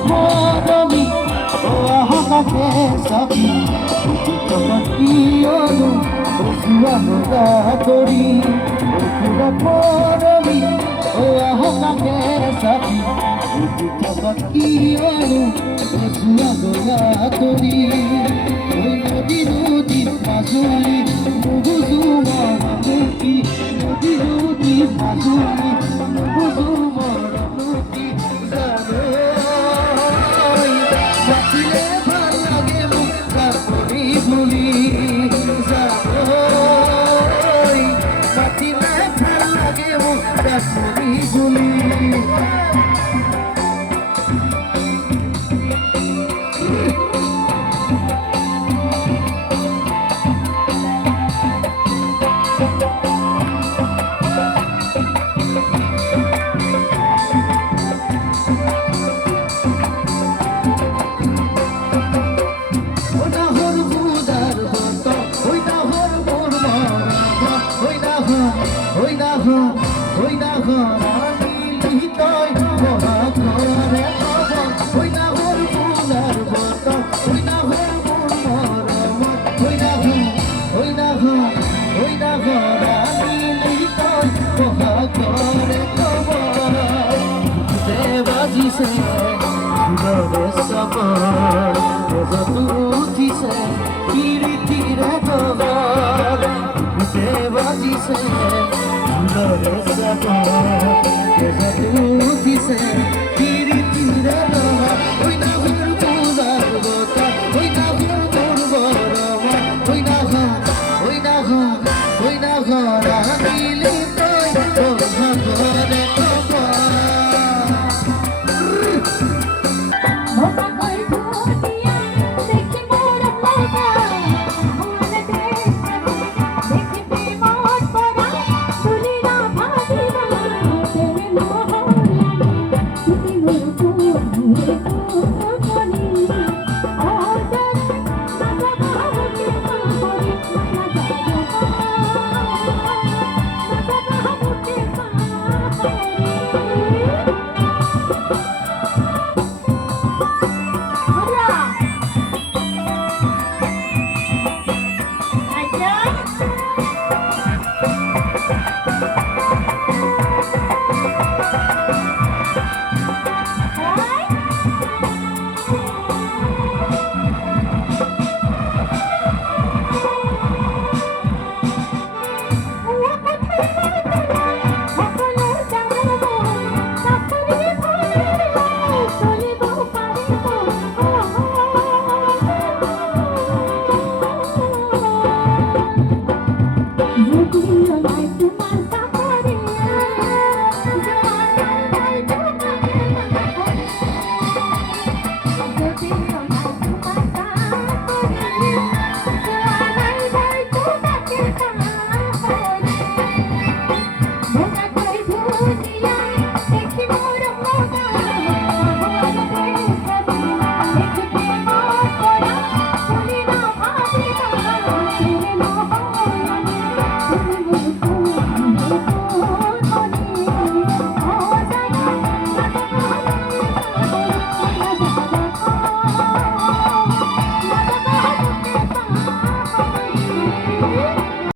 পরমি ও আহকাকে সাবি কিয়নো ওসুয়ানো গাতরি ওসুয়া পরমি ও আহকাকে সাবি কিয়নো ওসুয়ানো গাতরি ওই নদী নদীর মাজুলি মুগুজুমা মুখি নদী নদীর মাজুলি মুগুজুমা মুখি জানো বাঁচিলে ভাল লাগে মোক তারপরে ভুলি জানো বাঁচিলে ভাল লাগে মোক তারপরে ভুলি